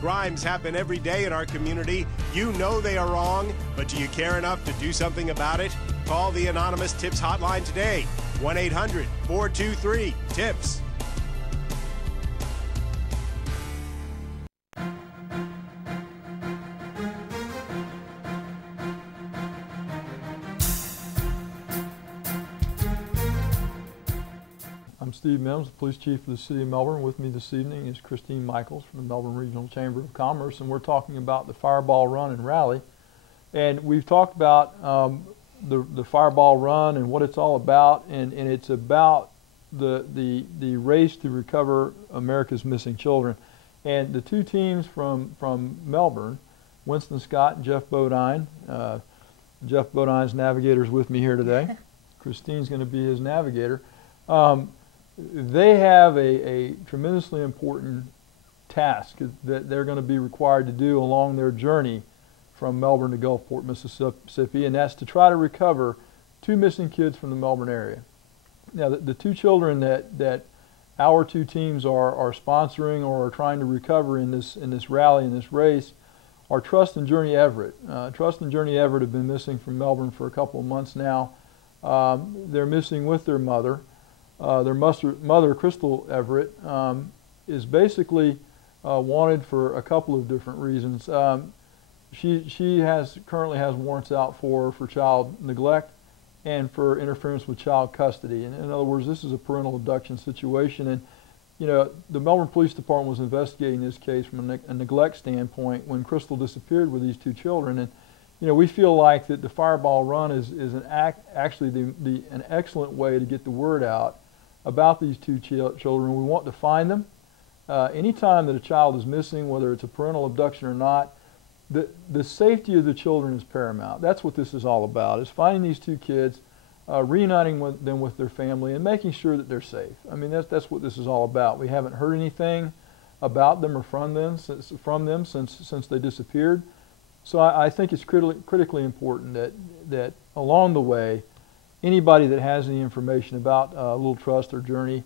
Crimes happen every day in our community. You know they are wrong, but do you care enough to do something about it? Call the Anonymous Tips Hotline today, 1-800-423-TIPS. I'm Steve Mims, the Police Chief of the City of Melbourne. With me this evening is Christine Michaels from the Melbourne Regional Chamber of Commerce, and we're talking about the Fireball Run and Rally. And we've talked about the Fireball Run and what it's all about, and it's about the race to recover America's missing children. And the two teams from Melbourne, Winston Scott and Jeff Bodine. Jeff Bodine's navigator's with me here today. Christine's going to be his navigator. They have a tremendously important task that they're going to be required to do along their journey from Melbourne to Gulfport, Mississippi, and that's to try to recover two missing kids from the Melbourne area. Now, the two children that our two teams are sponsoring or are trying to recover in this rally, in this race, are Trust and Journey Everett. Trust and Journey Everett have been missing from Melbourne for a couple of months now. They're missing with their mother. Their mother, Crystal Everett, is basically wanted for a couple of different reasons. She currently has warrants out for child neglect and for interference with child custody. And in other words, this is a parental abduction situation. And you know, the Melbourne Police Department was investigating this case from a neglect standpoint when Crystal disappeared with these two children. And you know, we feel like that the Fireball Run is actually an excellent way to get the word out about these two children. We want to find them. Anytime that a child is missing, whether it's a parental abduction or not, the safety of the children is paramount. That's what this is all about, is finding these two kids, reuniting them with their family, and making sure that they're safe. I mean, that's what this is all about. We haven't heard anything about them or from them since they disappeared. So I think it's critically important that along the way, anybody that has any information about Little Trust or Journey,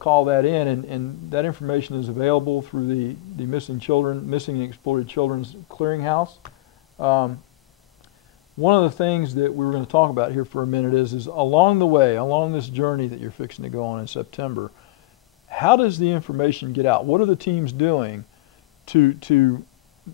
call that in, and that information is available through the Missing and Exploited Children's Clearinghouse. One of the things that we were going to talk about here for a minute is along the way, along this journey that you're fixing to go on in September, how does the information get out? What are the teams doing to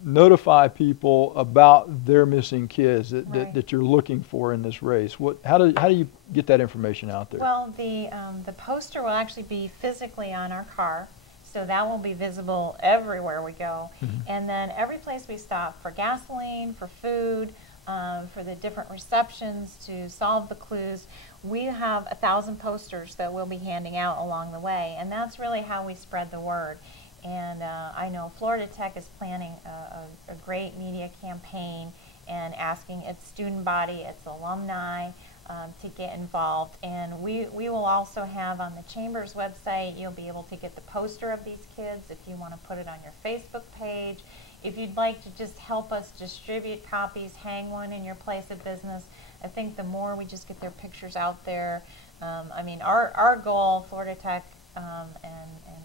notify people about their missing kids that you're looking for in this race? How do you get that information out there? Well, the poster will actually be physically on our car, so that will be visible everywhere we go. Mm-hmm. And then every place we stop for gasoline, for food, for the different receptions to solve the clues, we have 1,000 posters that we'll be handing out along the way, and that's really how we spread the word. And I know Florida Tech is planning a great media campaign and asking its student body, its alumni to get involved. And we will also have on the Chamber's website, you'll be able to get the poster of these kids if you want to put it on your Facebook page. If you'd like to just help us distribute copies, hang one in your place of business. I think the more we just get their pictures out there, I mean, our goal, Florida Tech, and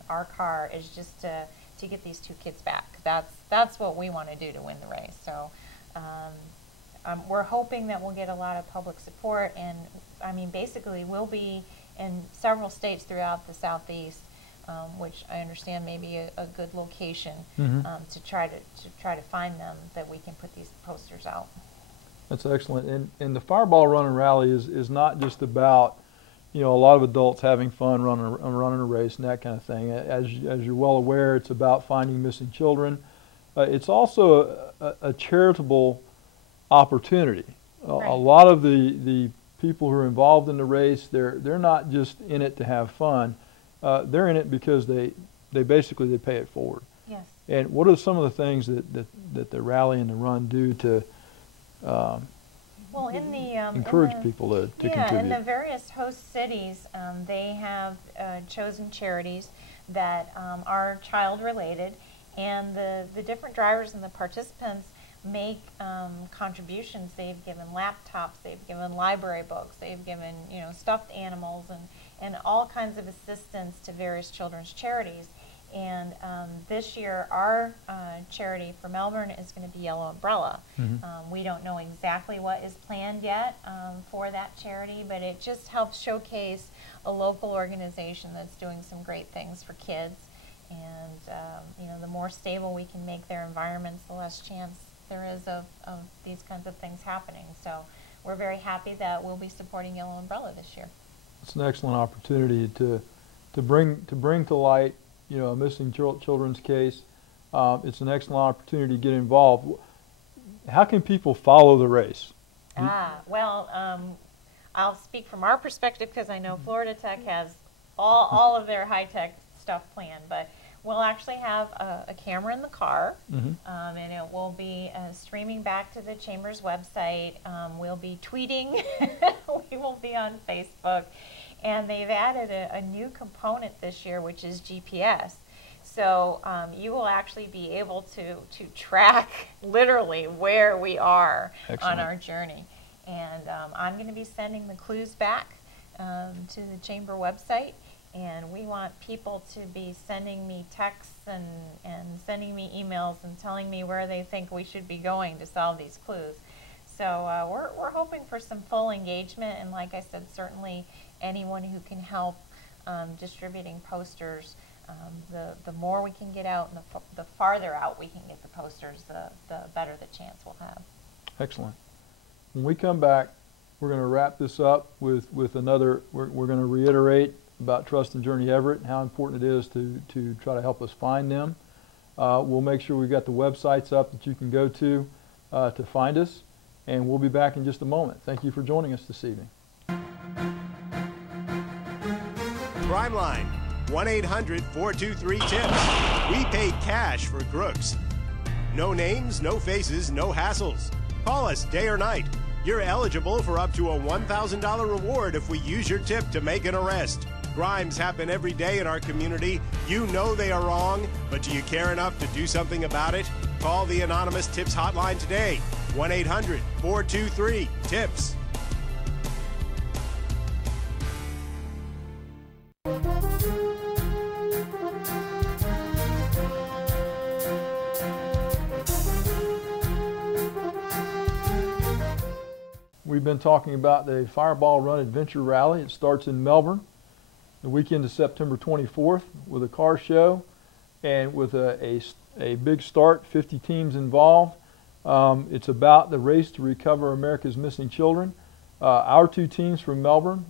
our car is just to get these two kids back. That's what we want to do to win the race. So we're hoping that we'll get a lot of public support, and I mean, basically we'll be in several states throughout the Southeast, which I understand may be a good location. Mm-hmm. to try to find them, that we can put these posters out. That's excellent. And the Fireball Run and Rally is not just about, you know, a lot of adults having fun running a race and that kind of thing. As you're well aware, it's about finding missing children. It's also a charitable opportunity. Right. A lot of the people who are involved in the race, they're not just in it to have fun. They're in it because they basically pay it forward. Yes. And what are some of the things that the rally and the run do to well, encourage people to contribute? In the various host cities, they have chosen charities that are child-related, and the different drivers and the participants make contributions. They've given laptops, they've given library books, they've given, stuffed animals and all kinds of assistance to various children's charities. And this year, our charity for Melbourne is going to be Yellow Umbrella. We don't know exactly what is planned yet for that charity, but it just helps showcase a local organization that's doing some great things for kids. And you know, the more stable we can make their environments, the less chance there is of these kinds of things happening. So we're very happy that we'll be supporting Yellow Umbrella this year. It's an excellent opportunity to bring to light, you know, a missing children's case. It's an excellent opportunity to get involved. How can people follow the race? Well, I'll speak from our perspective because I know Florida Tech has all of their high-tech stuff planned, but we'll actually have a camera in the car, and it will be streaming back to the Chamber's website. We'll be tweeting. We will be on Facebook. And they've added a new component this year, which is GPS. So you will actually be able to track literally where we are on our journey. And I'm going to be sending the clues back to the Chamber website. And we want people to be sending me texts and sending me emails and telling me where they think we should be going to solve these clues. So we're hoping for some full engagement, and like I said, certainly anyone who can help distributing posters, the more we can get out and the farther out we can get the posters, the better the chance we'll have. Excellent. When we come back, we're going to wrap this up with another, we're going to reiterate about Trust and Journey Everett and how important it is to try to help us find them. We'll make sure we've got the websites up that you can go to find us, and we'll be back in just a moment. Thank you for joining us this evening. Crime Line, 1-800-423-TIPS. We pay cash for crooks. No names, no faces, no hassles. Call us day or night. You're eligible for up to a $1,000 reward if we use your tip to make an arrest. Crimes happen every day in our community. You know they are wrong, but do you care enough to do something about it? Call the anonymous tips hotline today, 1-800-423-TIPS. We've been talking about the Fireball Run Adventure Rally. It starts in Melbourne the weekend of September 24th with a car show and with a big start, 50 teams involved. It's about the race to recover America's missing children. Our two teams from Melbourne,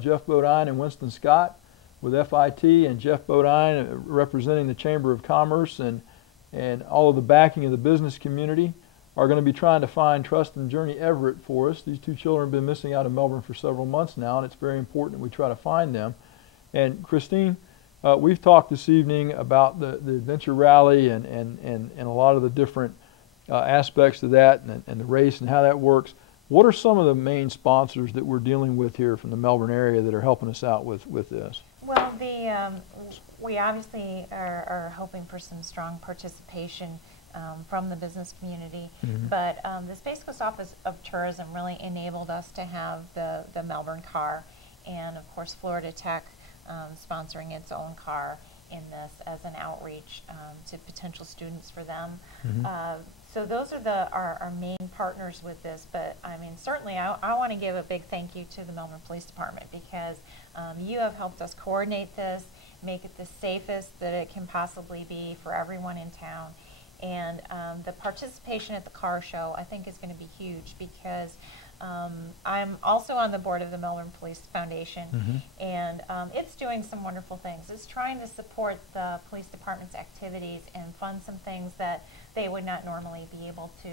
Jeff Bodine and Winston Scott with FIT, and Jeff Bodine representing the Chamber of Commerce and all of the backing of the business community, are going to be trying to find Trust and Journey Everett for us. These two children have been missing out of Melbourne for several months now, and it's very important that we try to find them. And Christine, we've talked this evening about the Adventure Rally and a lot of the different aspects of that and the race and how that works. What are some of the main sponsors that we're dealing with here from the Melbourne area that are helping us out with this? Well, we obviously are hoping for some strong participation from the business community, but the Space Coast Office of Tourism really enabled us to have the Melbourne car, and of course Florida Tech sponsoring its own car in this as an outreach to potential students for them. So those are our main partners with this, but I mean certainly I want to give a big thank you to the Melbourne Police Department, because you have helped us coordinate this, make it the safest that it can possibly be for everyone in town. And the participation at the car show I think is going to be huge, because I'm also on the board of the Melbourne Police Foundation, and it's doing some wonderful things. It's trying to support the police department's activities and fund some things that they would not normally be able to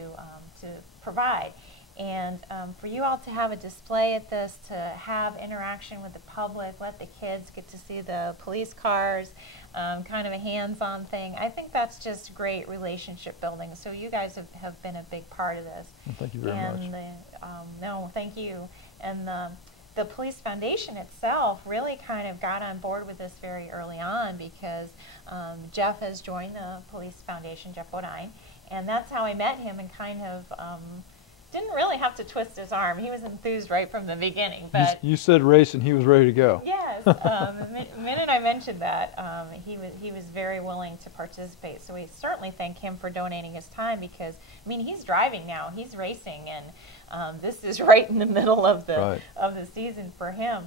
provide. And for you all to have a display at this, to have interaction with the public, let the kids get to see the police cars, kind of a hands-on thing, I think that's just great relationship building. So you guys have been a big part of this. Well, thank you very much. No, thank you. And the Police Foundation itself really kind of got on board with this very early on, because Jeff has joined the Police Foundation, Jeff Bodine, and that's how I met him and kind of didn't really have to twist his arm. He was enthused right from the beginning. But you said race, and he was ready to go. yes, the minute I mentioned that, he was very willing to participate. So we certainly thank him for donating his time, because I mean, he's driving now, he's racing, and this is right in the middle of the season for him.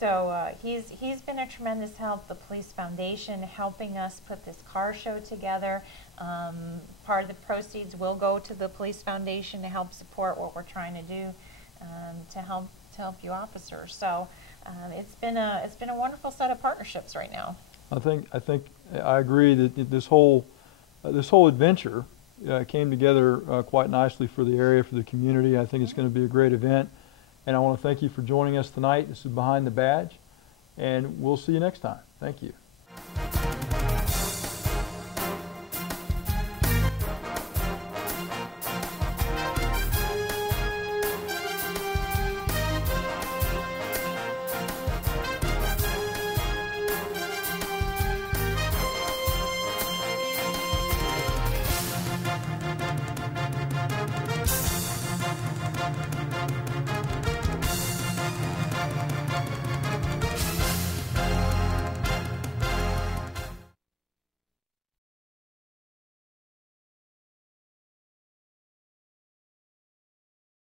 So he's been a tremendous help. The Police Foundation helping us put this car show together. Part of the proceeds will go to the Police Foundation to help support what we're trying to do to help you officers. So it's been a wonderful set of partnerships right now. I agree that this whole adventure came together quite nicely for the area, for the community. I think it's going to be a great event. And I want to thank you for joining us tonight. This is Behind the Badge, and we'll see you next time. Thank you.